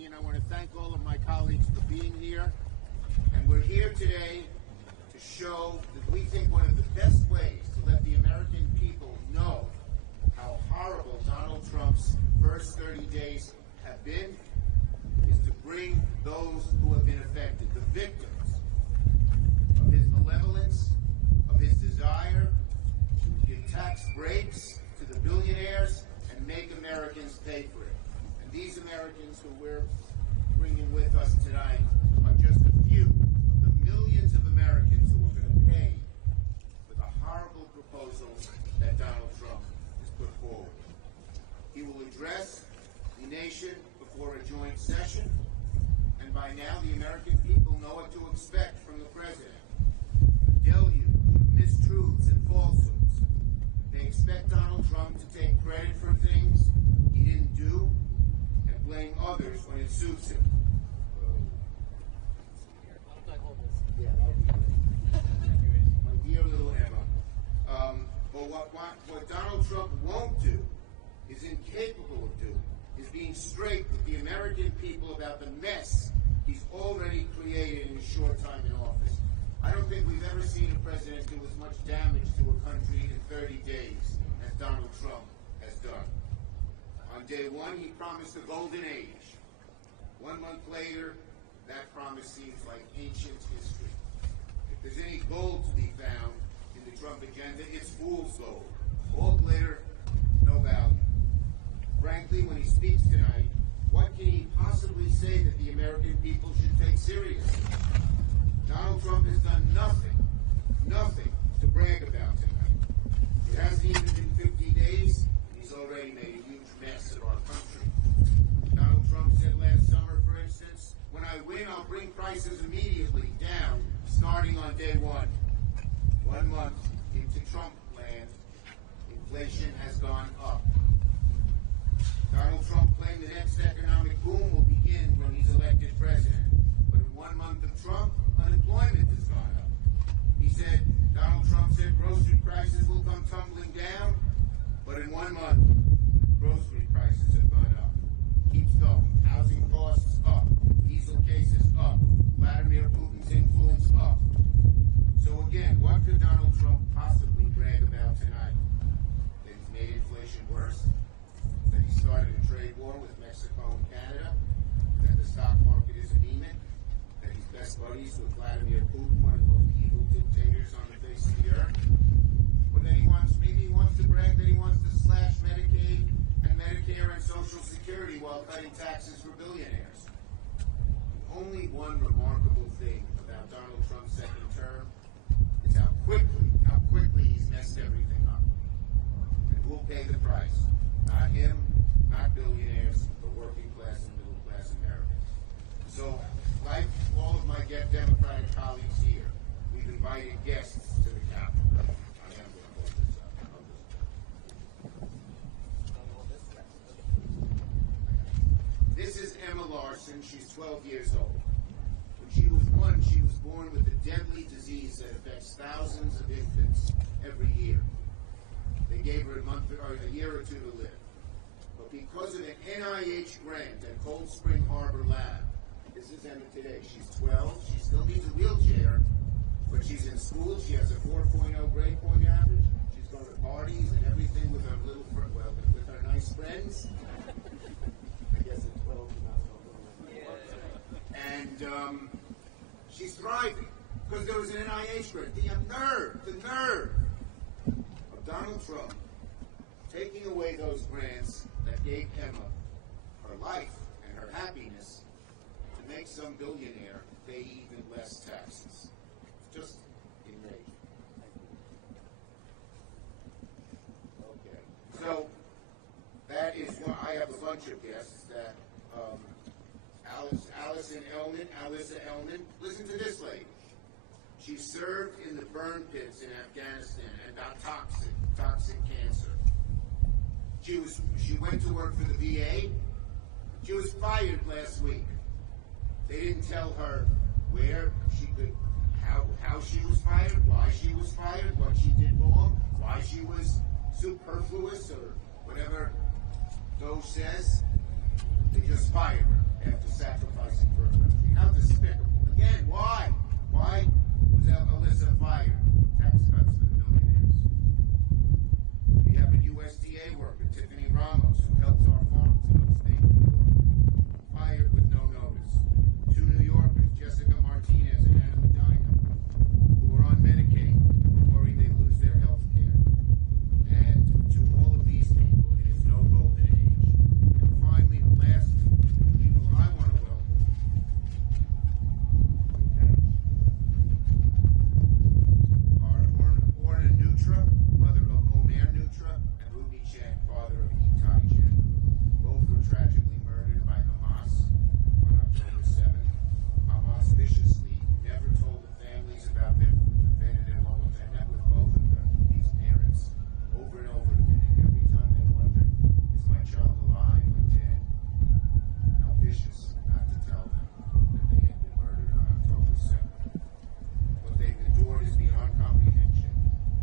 morning, and I want to thank all of my colleagues for being here. And we're here today to show that we think one of the best ways to let the American people know how horrible Donald Trump's first 30 days have been is to bring those who have been affected, the victims of his malevolence, of his desire to give tax breaks to the billionaires and make Americans pay for it. And these Americans who we're bringing with us tonight are just a few of the millions of Americans who are going to pay for the horrible proposals that Donald Trump has put forward. He will address the nation before a joint session, and by now the American people know what to expect from the president. A deluge of mistruths and falsehoods. They expect Donald Trump to take credit for things he didn't do and blame others when it suits him. Yeah, that'll be good. My dear little Emma. But what Donald Trump won't do, is incapable of doing, is being straight with the American people about the mess he's already created in his short time in office. I don't think we've ever seen a president do as much damage to a country in 30 days as Donald Trump has done. On day one, he promised a golden age. 1 month later, that promise seems like ancient history. If there's any gold to be found in the Trump agenda, it's fool's gold. All glitter, no value. Frankly, when he speaks tonight, what can he possibly say that the American people should take seriously? Donald Trump has done nothing to brag about tonight. It hasn't even been 50 days, and he's already made a huge mess of our country. Donald Trump said last summer, for instance, when I win, I'll bring prices immediately down, starting on day one. 1 month into Trump land, inflation has gone up. Donald Trump claimed the next economic boom will begin when he's elected president. But in 1 month of Trump, unemployment has gone up. He said, Donald Trump said grocery prices will come tumbling down. But in 1 month, grocery prices have gone up. Keeps going. Housing costs up. Diesel cases up. Vladimir Putin's influence up. So again, what could Donald Trump possibly brag about tonight? That he's made inflation worse? That he started a trade war with Mexico and Canada? That the stock market is anemic? That he's best buddies with Vladimir Putin, one of the most evil dictators on the face of the earth? Or that maybe he wants to brag that he wants to slash Medicaid and Medicare and Social Security while cutting taxes for billionaires. Only one remarkable thing about Donald Trump's second term is how quickly he's messed everything up. And who'll pay the price? Not him, not billionaires, but working class and middle class Americans. So, like all of my Democratic colleagues here, we've invited guests to the Capitol. I am going to hold this up. This is Emma Larson. She's 12 years old. When she was one, she was born with a deadly disease that affects thousands of infants every year. They gave her a year or two to live. But because of an NIH grant at Cold Spring Harbor Lab, this is Emma today. She's 12. She still needs a wheelchair, but she's in school. She has a 4.0 grade point average. She's going to parties and everything with her with her nice friends. I guess at 12 you're not so good. And she's thriving because there was an NIH grant. The nerve of Donald Trump taking away those grants that gave Emma her life and her happiness to make some billionaire pay even less taxes. It's just enraging. Okay. So that is why I have a bunch of guests that Alyssa Elman. Listen to this lady. She served in the burn pits in Afghanistan and got toxic cancer. She went to work for the VA. She was fired last week. They didn't tell her where she could, how she was fired, why she was fired, what she did wrong, why she was superfluous or whatever Doe says. They just fired her. after sacrificing for a country. How despicable. Again, why? Why was Alyssa fired? Tax cuts for the millionaires. We have a USDA worker, Tiffany Ramos, who helps our farms in upstate New York, fired with no notice. Two New Yorkers, Jessica Martinez and Anna Medina, who are on Medicaid, worried they lose their health care. And to all of these people, it is no golden age. And finally, the last people I want to welcome. Are Orna Nutra, mother of Omer Nutra, and Ruby Chen, father of Itai Chen. Both were tragically murdered by Hamas on October 7th. Hamas viciously never told the families about their defended loved. I met with both of these parents over and over again, and every time they wondered, is my child alive or dead? How vicious not to tell them that they had been murdered on October 7th. What they've endured is beyond comprehension.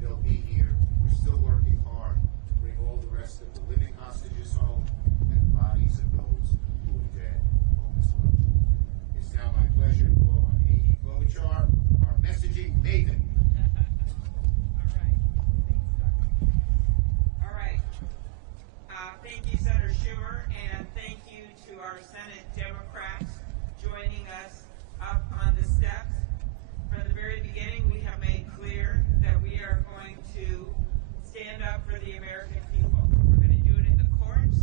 They'll be here. We're still working hard to bring all the rest of the living hostages home and the bodies of those who are dead home as well. It's now my pleasure to call on Amy Klobuchar, our messaging maven. All right. Thank you, Senator Schumer, and thank you to our Senate Democrats joining us up on the steps. From the very beginning, we have made clear that we are going to stand up for the American people. We're going to do it in the courts,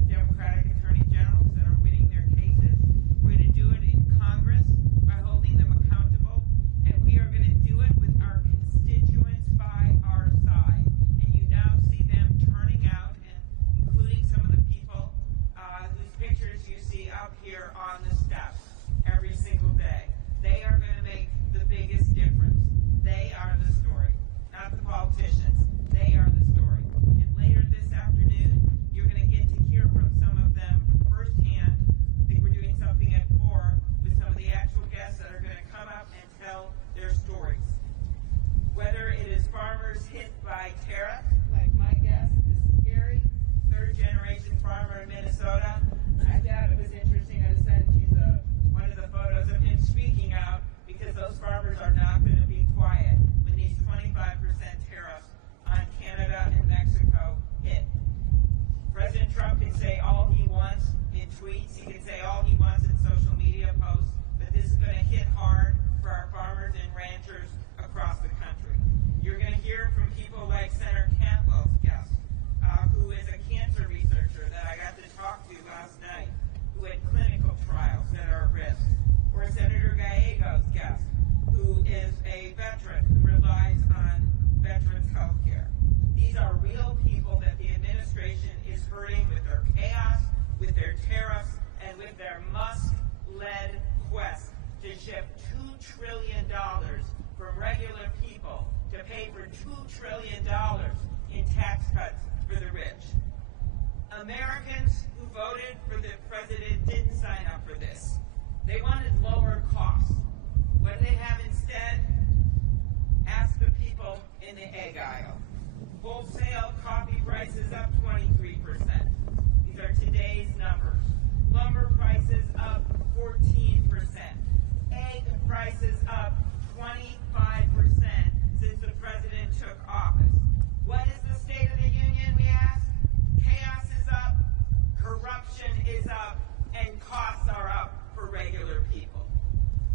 the Democratic attorney generals that are winning their cases. We're going to do it in Congress by holding them accountable. And we are going to do it with our constituents by our side. And you now see them turning out, and including some of the people whose pictures you see up here on the steps every single day. They are going to make the biggest difference. They are the story, not the politicians. They are the story. And later this afternoon, you're going to get to hear from some of them firsthand. I think we're doing something at 4 with some of the actual guests that are going to come up and tell their stories. Whether it is farmers hit by tariffs, like my guest, this is Gary, third-generation farmer in Minnesota. I thought it was interesting. I just sent you one of the photos of him speaking out, because those farmers are not going to be quiet when these 25% tariffs on Canada and Mexico hit. President Trump can say all he wants in tweets. He can say all he wants in social media posts, but this is going to hit hard for our farmers and ranchers across the country. You're going to hear from people like Senator Campbell's guest, who is a cancer researcher that I got to talk to last night, who had clinical trials that are at risk. Or Senator Gallego's guest, who is a veteran who relies on veterans' health care. These are real people that the administration is hurting with their chaos, with their tariffs, and with their Musk-led quest to shift $2 trillion from regular people to pay for $2 trillion in tax cuts for the rich. Americans who voted for the president didn't sign up for this. They wanted lower costs. What do they have instead? Ask the people in the egg aisle. Wholesale coffee prices up 23%. These are today's numbers. Lumber prices up 14%. Egg prices up 25% since the president took office. What is the State of the Union, we ask? Chaos is up, corruption is up, and costs are up for regular people.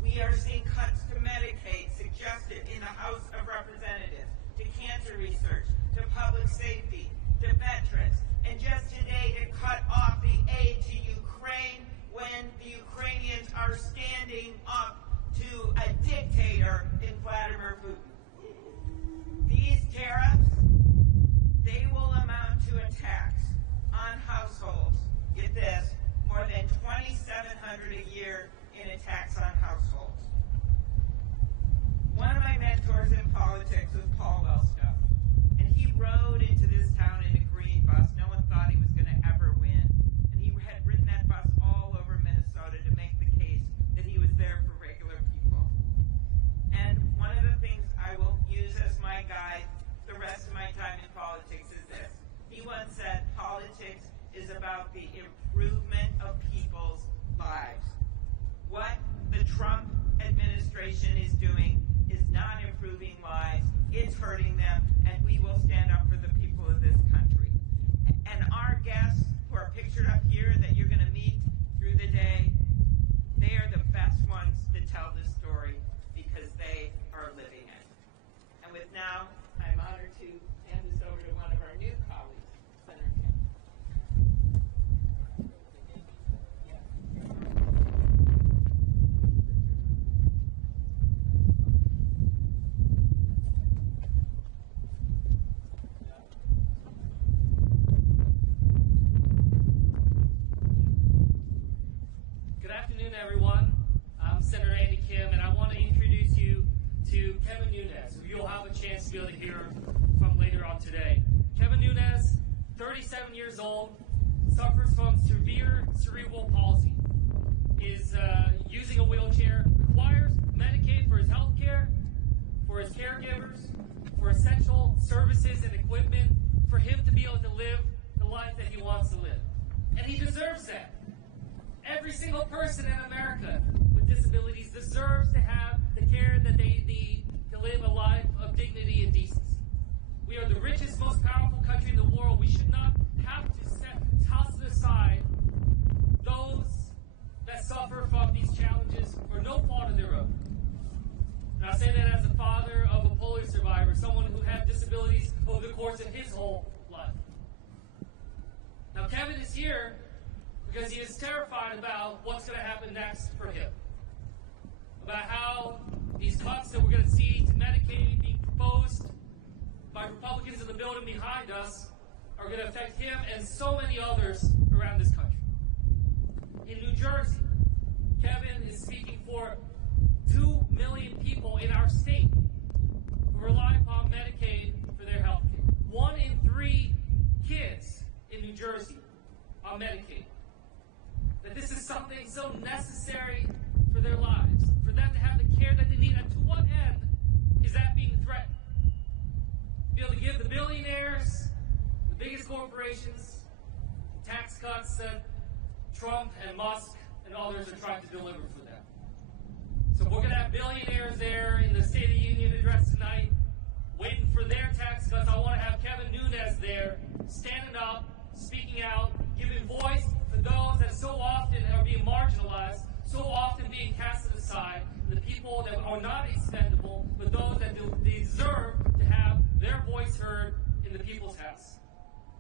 We are seeing cuts to Medicaid suggested in the House of Representatives, to cancer research, to public safety, to veterans, and just today to cut off the aid to Ukraine when the Ukrainians are standing up to a dictator in Vladimir Putin. These tariffs, they will amount to a tax on households. Get this, more than $2,700 a year in a tax on households. One of my mentors in politics was Paul Wellstone, and he rode into this town in a green bus. No one thought he was going to ever win, and he had ridden that bus all over Minnesota to make the case that he was there for regular people. And one of the things I will use as my guide the rest of my time in politics is this. He once said, politics is about the improvement of people's Trump administration is doing is not improving lives. It's hurting them, and we will stand up for the people of this country. And our guests who are pictured up here that you're going to meet through the day, they are the best ones to tell this story because they are living it. And with now, I'm honored to hand this over to one of our new colleagues, Senator Kim. Good afternoon, everyone. I'm Senator Andy Kim, and I want to introduce you to Kevin Nunes, who you'll have a chance to be able to hear from later on today. Kevin Nunes, 37 years old, suffers from severe cerebral palsy, is using a wheelchair, requires Medicaid for his health care, for his caregivers, for essential services and equipment, for him to be able to live the life that he wants to live. And he deserves that. Every single person in America with disabilities deserves to have the care that they need to live a life of dignity and decency. We are the richest, most powerful country in the world. We should not have to toss aside those that suffer from these challenges for no fault of their own. And I say that as a father of a polio survivor, someone who had disabilities over the course of his whole life. Now, Kevin is here because he is terrified about what's going to happen next for him. About how these cuts that we're going to see to Medicaid being proposed by Republicans in the building behind us are going to affect him and so many others around this country. In New Jersey, Kevin is speaking for 2 million people in our state who rely upon Medicaid for their health care. 1 in 3 kids in New Jersey on Medicaid. That this is something so necessary for their lives, for them to have the care that they need. And to what end is that being threatened? To be able to give the billionaires, the biggest corporations, the tax cuts that Trump and Musk and others are trying to deliver for them. So we're going to have billionaires there in the State of the Union address tonight, waiting for their tax cuts. I want to have Kevin Nunes there, standing up, speaking out, giving voice to those that so often are being marginalized, so often being casted aside, the people that are not expendable, but those that deserve to have their voice heard in the people's house.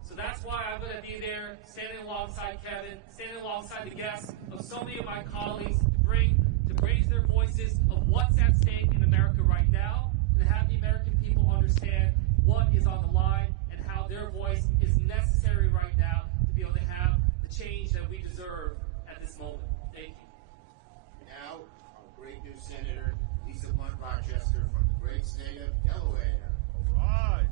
So that's why I'm going to be there, standing alongside Kevin, standing alongside the guests of so many of my colleagues to raise their voices of what's at stake in America right now, and have the American people understand what is on the line and how their voice is necessary right now to be able to have the change that we deserve at this moment. Thank you. Now, our great new Senator, Lisa Blunt Rochester from the great state of Delaware. All right.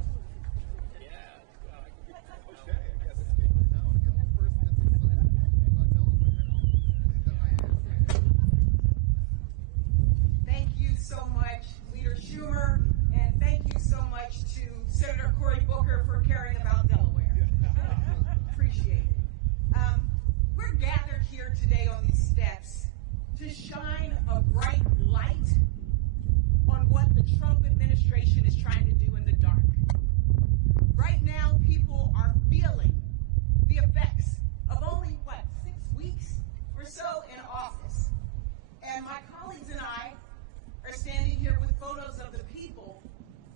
Okay, I guess now I'm the only person that's excited about Delaware. Thank you so much, Leader Schumer, and thank you so much to Senator Cory Booker for caring about Delaware. Appreciate it. We're gathered here today on these steps to shine a bright light on what the Trump administration is trying to do in the dark. Right now, people are feeling the effects of only, 6 weeks or so in office. And my colleagues and I are standing here with photos of the people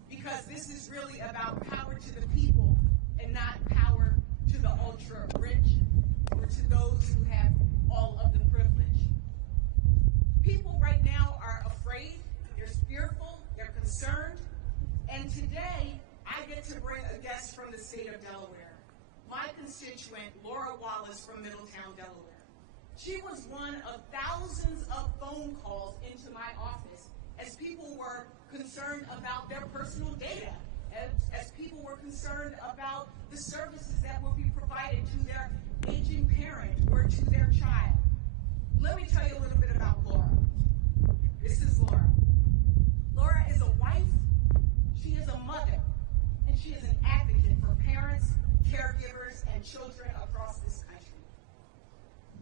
because this is really about power to the people and not power to the ultra-rich or to those who have all of the privilege. People right now are afraid, they're fearful, they're concerned, and today I get to bring a guest from the state of Delaware, my constituent, Laura Wallace from Middletown, Delaware. She was one of thousands of phone calls into my office as people were concerned about their personal data, as people were concerned about the services that will be provided to their aging parent or to their child. Let me tell you a little bit about Laura. This is Laura. Laura is a wife, she is a mother, and she is an advocate for parents, caregivers, and children across this country.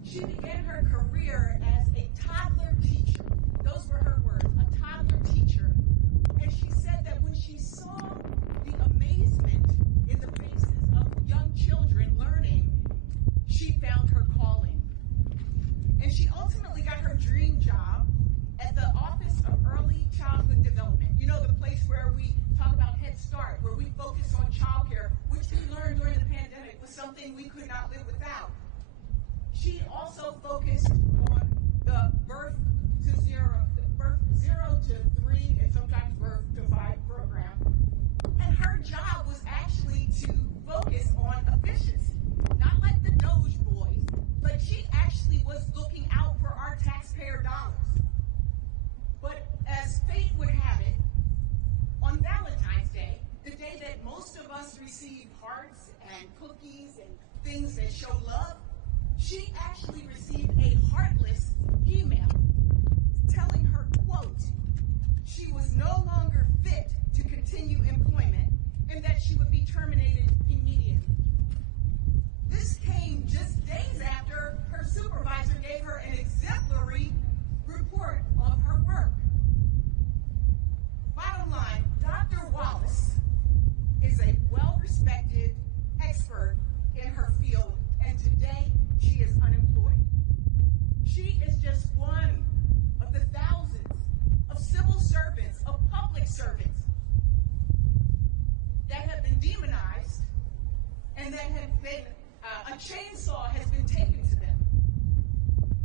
She began her career as a toddler teacher she saw the amazement in the faces of young children learning, she found her calling. And she ultimately got her dream job at the Office of Early Childhood Development. You know, the place where we talk about Head Start, where we focus on childcare, which we learned during the pandemic was something we could not live without. She also focused on the birth zero to 3, and sometimes birth to 5 program. And her job was actually to focus on efficiency, not like the Doge boys, but she actually was looking out for our taxpayer dollars. But as fate would have it, on Valentine's Day, the day that most of us receive hearts and cookies and things that show love, she actually received a heartless email telling her, quote, she was no longer fit to continue employment and that she would be terminated immediately. This came just days after her supervisor gave her an exemplary report of her work. Bottom line, Dr. Wallace is a well-respected expert in her field, and today she is unemployed. She is just one of the thousands of civil servants, of public servants that have been demonized and that have been, a chainsaw has been taken to them.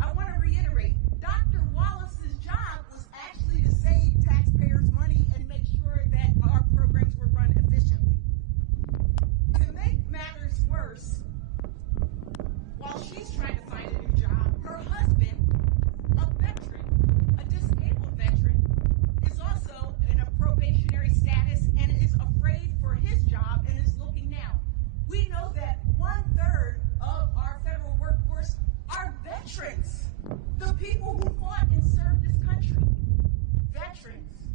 I want to reiterate, Dr. Wallace's job was actually to save taxpayers money and make sure that our programs were run efficiently. To make matters worse, while she's trying to find a new job, her husband, a veteran, a disabled veteran, is also in a probationary status and is afraid for his job and is looking now. We know that 1/3 of our federal workforce are veterans, the people who fought and served this country. Veterans.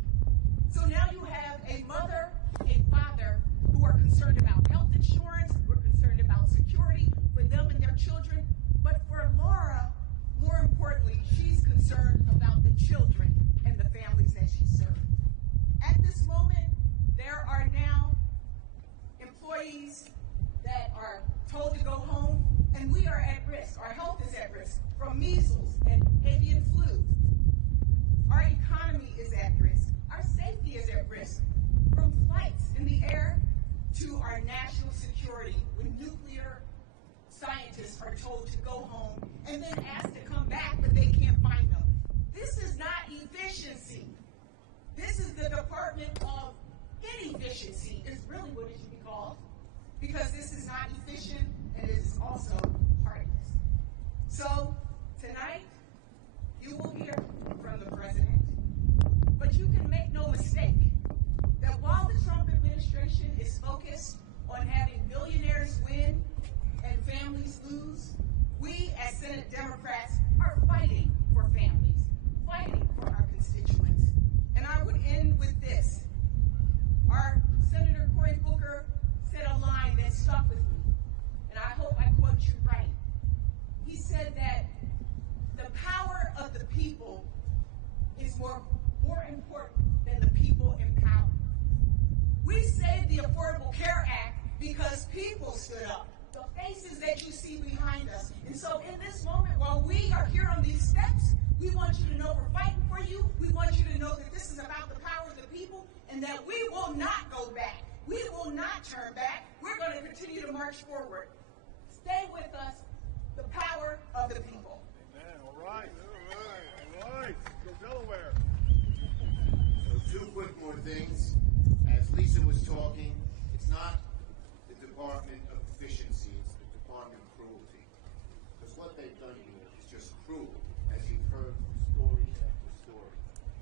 So now you have a mother, a father who are concerned about health insurance, we're concerned about security for them and their children, but for Laura, more importantly, she's concerned about the children and the families that she served. At this moment, there are now employees that are told to go home, and we are at risk. Our health is at risk from measles and avian flu. Our economy is at risk. Our safety is at risk, from flights in the air to our national security when nuclear scientists are told to go home and then asked to come back, but they can't find them. This is not efficiency. This is the Department of Inefficiency, is really what it should be called, because this is not efficient and it is also heartless. So tonight, you will hear from the president, but you can make no mistake that while the Trump administration is focused on having billionaires win and families lose, we as Senate Democrats are fighting for families, fighting for our constituents. And I would end with this. Our Senator Cory Booker said a line that stuck with me, and I hope I quote you right. He said that the power of the people is more important than the people in power. We saved the Affordable Care Act because people stood up, the faces that you see behind us. And so in this moment, while we are here on these steps, we want you to know we're fighting for you. We want you to know that this is about the power of the people and that we will not go back. We will not turn back. We're going to continue to march forward. Stay with us, the power of the people. Amen. All right. All right. Go Delaware. So 2 quick more things. As Lisa was talking, it's not the Department of Efficiency, it's the Department of Cruelty. Because what they've done here is just cruel, as you've heard story after story.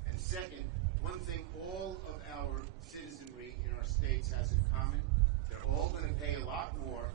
And second, one thing all of our citizenry in our states has in common, they're all going to pay a lot more